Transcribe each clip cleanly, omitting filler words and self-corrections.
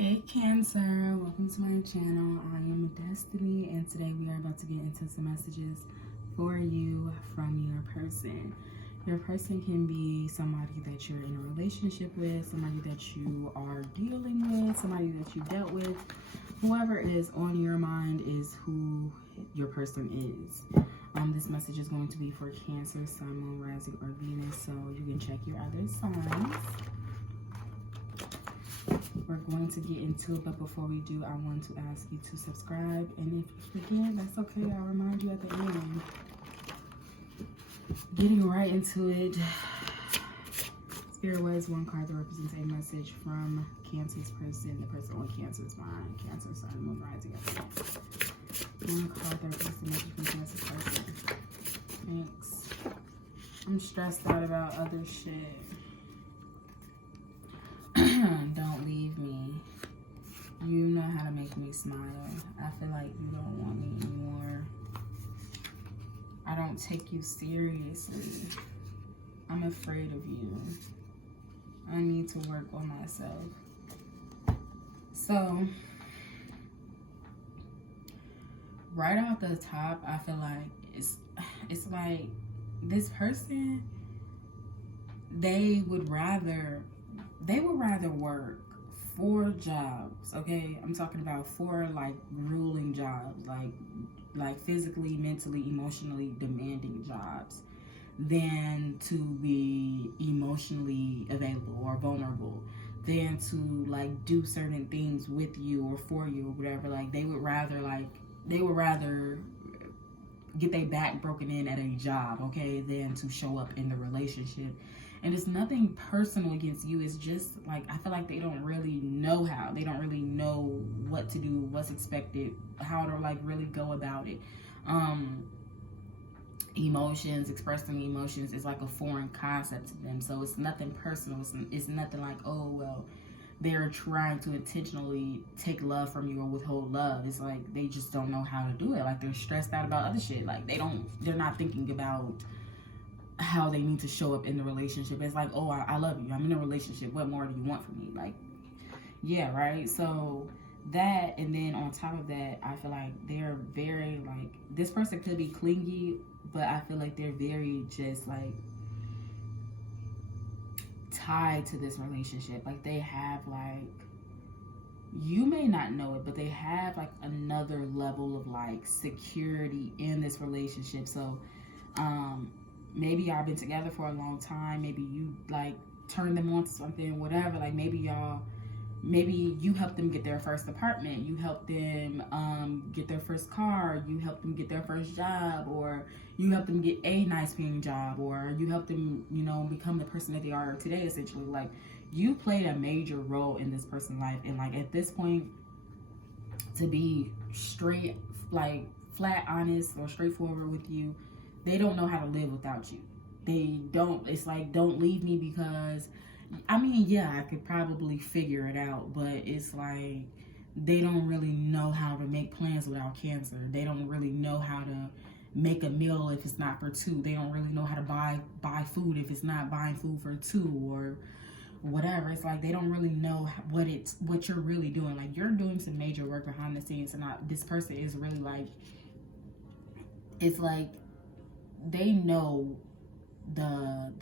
Hey Cancer, welcome to my channel. I am Destiny, and today we are about to get into some messages for you from your person. Your person can be somebody that you're in a relationship with, somebody that you are dealing with, somebody that you dealt with. Whoever is on your mind is who your person is. This message is going to be for Cancer, Sun, Moon, Rising, or Venus, so you can check your other signs. We're going to get into it, but before we do, I want to ask you to subscribe, and if you forget, that's okay. I'll remind you at the end. Getting right into it. Spirit, what is one card that represents a message from Cancer's person, the person on Cancer's mind? Cancer, Sun, Moon, Rising. One card that represents a message from Cancer's person. Thanks. I'm stressed out about other shit. Don't leave me. You know how to make me smile. I feel like you don't want me anymore. I don't take you seriously. I'm afraid of you. I need to work on myself. So, right off the top, I feel like it's like this person, they would rather work 4 jobs, okay? I'm talking about 4 like grueling jobs, like physically, mentally, emotionally demanding jobs, than to be emotionally available or vulnerable, than to like do certain things with you or for you or whatever. Like they would rather get their back broken in at a job, okay, than to show up in the relationship. And it's nothing personal against you. It's just like, I feel like they don't really know how. They don't really know what to do, what's expected, how to like really go about it. Emotions, expressing emotions is like a foreign concept to them. So it's nothing personal. It's nothing like, oh, well, they're trying to intentionally take love from you or withhold love. It's like they just don't know how to do it. Like they're stressed out about other shit. Like they're not thinking about how they need to show up in the relationship. It's like, oh, I love you. I'm in a relationship. What more do you want from me? Like, yeah, right? So that, and then on top of that, I feel like they're very like, this person could be clingy, but I feel like they're very just like tied to this relationship. Like they have like, you may not know it, but they have like another level of like security in this relationship. So maybe y'all been together for a long time. Maybe you like turned them on to something, whatever. Like maybe you helped them get their first apartment. You helped them get their first car. You helped them get their first job, or you helped them get a nice paying job, or you helped them, you know, become the person that they are today, essentially. Like you played a major role in this person's life. And like at this point, to be straight, like flat honest or straightforward with you, they don't know how to live without you. They don't. It's like, don't leave me, because I mean, yeah, I could probably figure it out, but it's like they don't really know how to make plans without Cancer. They don't really know how to make a meal if it's not for 2. They don't really know how to buy food if it's not buying food for 2 or whatever. It's like they don't really know what you're really doing. Like you're doing some major work behind the scenes, and this person is really like, it's like they know the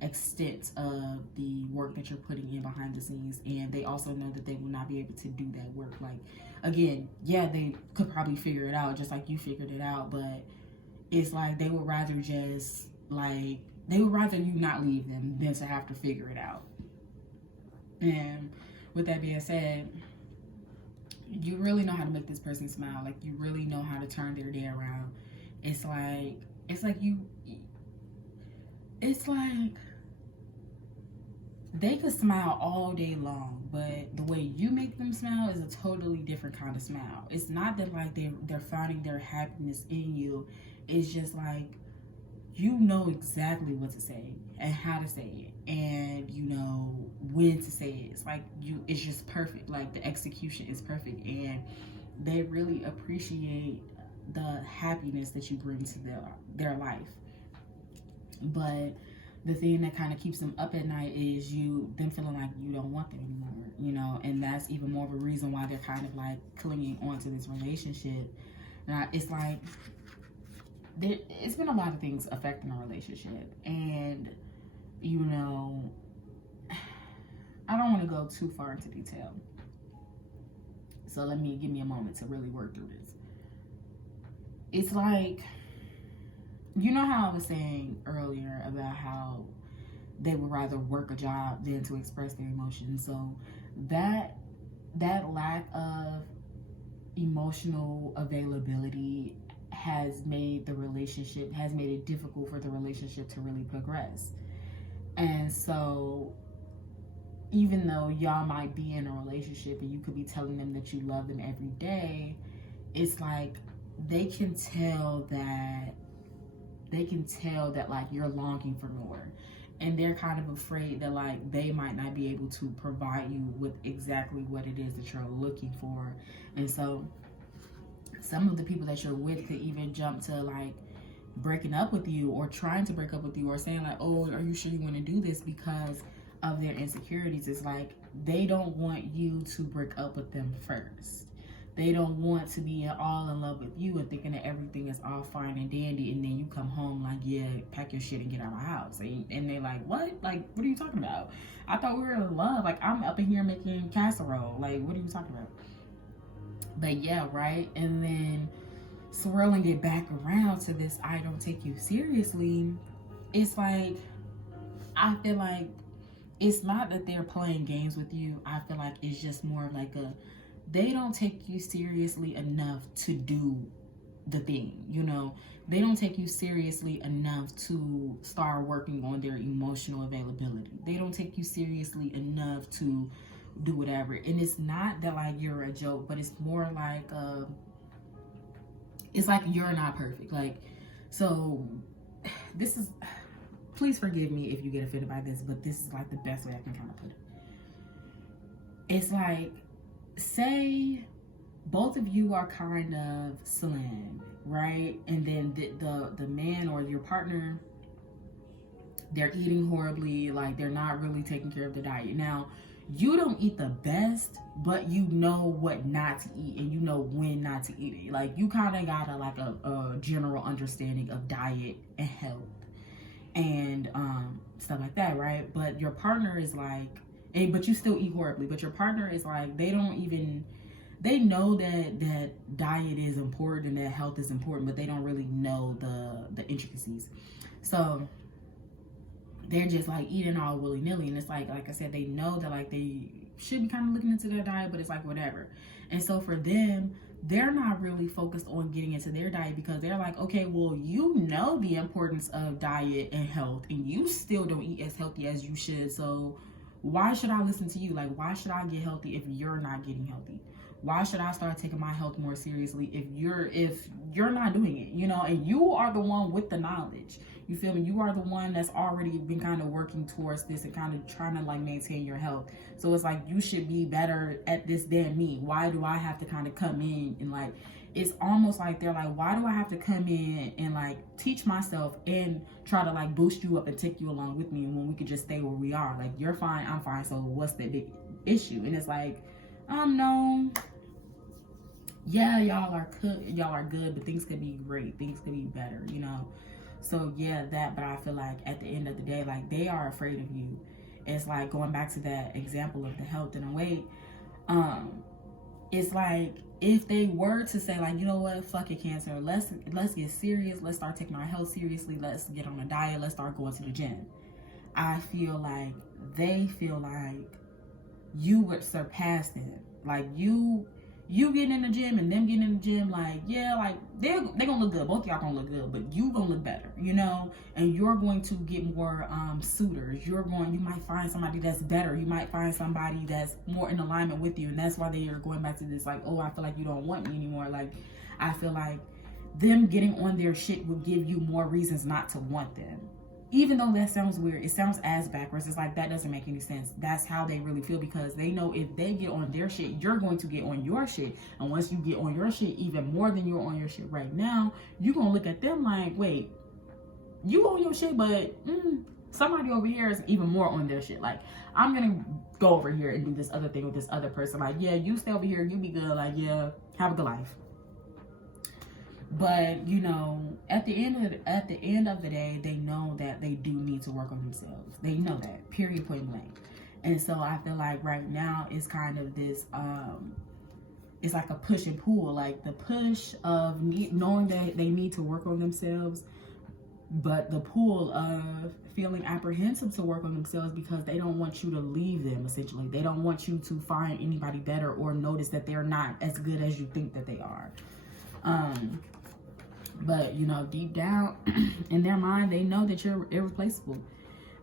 extent of the work that you're putting in behind the scenes, and they also know that they will not be able to do that work. Like again, yeah, they could probably figure it out just like you figured it out, but it's like they would rather you not leave them than to have to figure it out. And with that being said, you really know how to make this person smile. Like you really know how to turn their day around. It's like they could smile all day long, but the way you make them smile is a totally different kind of smile. It's not that like they're finding their happiness in you. It's just like, you know exactly what to say and how to say it, and you know when to say it. It's like it's just perfect. Like the execution is perfect, and they really appreciate the happiness that you bring to their life. But the thing that kind of keeps them up at night is them feeling like you don't want them anymore, you know, and that's even more of a reason why they're kind of like clinging onto this relationship. And it's like, it's been a lot of things affecting a relationship, and, you know, I don't want to go too far into detail. So give me a moment to really work through this. It's like, you know how I was saying earlier about how they would rather work a job than to express their emotions. So that lack of emotional availability has made it difficult for the relationship to really progress. And so even though y'all might be in a relationship and you could be telling them that you love them every day, it's like they can tell that like you're longing for more, and they're kind of afraid that like they might not be able to provide you with exactly what it is that you're looking for. And so some of the people that you're with could even jump to like breaking up with you or trying to break up with you or saying like, oh, are you sure you want to do this, because of their insecurities. It's like they don't want you to break up with them first. They don't want to be all in love with you and thinking that everything is all fine and dandy, and then you come home like, yeah, pack your shit and get out of my house. And they're like, what? Like, what are you talking about? I thought we were in love. Like, I'm up in here making casserole. Like, what are you talking about? But yeah, right? And then swirling it back around to this I don't take you seriously. It's like, I feel like it's not that they're playing games with you. I feel like it's just more like they don't take you seriously enough to do the thing, you know? They don't take you seriously enough to start working on their emotional availability. They don't take you seriously enough to do whatever. And it's not that like you're a joke, but it's more like it's like you're not perfect. Like, so this is, please forgive me if you get offended by this, but this is like the best way I can kind of put it. It's like, say both of you are kind of slim, right? And then the man or your partner, they're eating horribly, like they're not really taking care of the diet. Now, you don't eat the best, but you know what not to eat and you know when not to eat it. Like you kind of got a general understanding of diet and health and stuff like that, right? But your partner is like, but you still eat horribly, but your partner is like, they know that diet is important and that health is important, but they don't really know the intricacies. So they're just like eating all willy-nilly, and it's like I said, they know that like they should be kind of looking into their diet, but it's like whatever. And so for them, they're not really focused on getting into their diet because they're like, okay, well, you know the importance of diet and health, and you still don't eat as healthy as you should, so why should I listen to you? Like, why should I get healthy if you're not getting healthy? Why should I start taking my health more seriously if you're not doing it, you know? And you are the one with the knowledge. You feel me? You are the one that's already been kind of working towards this and kind of trying to like maintain your health. So it's like, you should be better at this than me. Why do I have to kind of come in and like, it's almost like they're like, why do I have to come in and like teach myself and try to like boost you up and take you along with me when we could just stay where we are? Like, you're fine, I'm fine, so what's the big issue? And it's like, no, yeah, y'all are good, but things could be great, things could be better, you know? So yeah, but I feel like at the end of the day, like they are afraid of you. It's like going back to that example of the health and the weight. It's like, if they were to say like, you know what, fuck it, cancer, let's get serious, let's start taking our health seriously, let's get on a diet, let's start going to the gym, I feel like they feel like you would surpass them. Like you getting in the gym and them getting in the gym, like, yeah, like they're gonna look good, both of y'all gonna look good, but you gonna look better, you know? And you're going to get more suitors. You might find somebody that's better. You might find somebody that's more in alignment with you, and that's why they are going back to this like, oh, I feel like you don't want me anymore. Like, I feel like them getting on their shit would give you more reasons not to want them. Even though that sounds weird, it sounds ass backwards. It's like, that doesn't make any sense. That's how they really feel, because they know if they get on their shit, you're going to get on your shit. And once you get on your shit even more than you're on your shit right now, you're going to look at them like, wait, you on your shit, but somebody over here is even more on their shit. Like, I'm gonna go over here and do this other thing with this other person. Like, yeah, you stay over here, you be good. Like, yeah, have a good life. But, you know, at the end of the day, they know that they do need to work on themselves. They know that, period, point blank. And so I feel like right now it's kind of this, it's like a push and pull. Like the push of knowing that they need to work on themselves, but the pull of feeling apprehensive to work on themselves because they don't want you to leave them, essentially. They don't want you to find anybody better or notice that they're not as good as you think that they are. But, you know, deep down in their mind, they know that you're irreplaceable.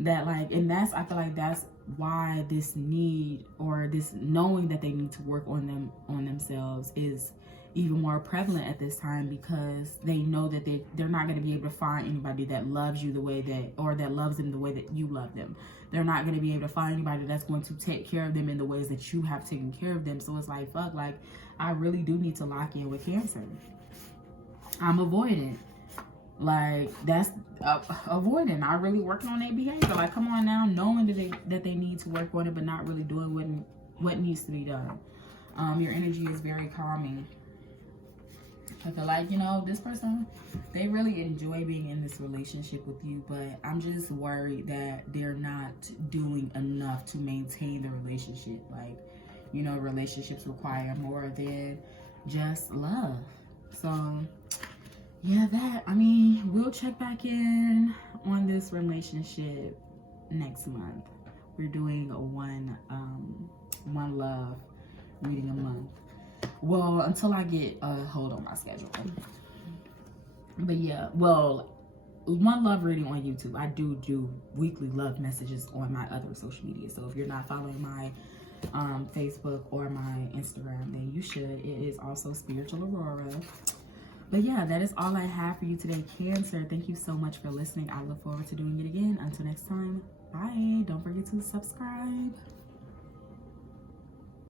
That, like, and that's, I feel like that's why this need, or this knowing that they need to work on themselves is even more prevalent at this time, because they know that they're not going to be able to find anybody that loves you the way that, or that loves them the way that you love them. They're not going to be able to find anybody that's going to take care of them in the ways that you have taken care of them. So it's like, fuck, like, I really do need to lock in with Cancer. I'm avoidant. Like, that's avoiding. Not really working on their behavior. Like, come on now, knowing that they need to work on it, but not really doing what needs to be done. Your energy is very calming. I feel like, you know, this person, they really enjoy being in this relationship with you, but I'm just worried that they're not doing enough to maintain the relationship. Like, you know, relationships require more than just love. So, yeah, I mean, we'll check back in on this relationship next month. We're doing a one love reading a month. Well, until I get a hold on my schedule. But yeah, well, one love reading on YouTube. I do weekly love messages on my other social media. So if you're not following my Facebook or my Instagram, then you should. It is also SpiritualAurora. But yeah, that is all I have for you today, Cancer. Thank you so much for listening. I look forward to doing it again. Until next time, bye. Don't forget to subscribe.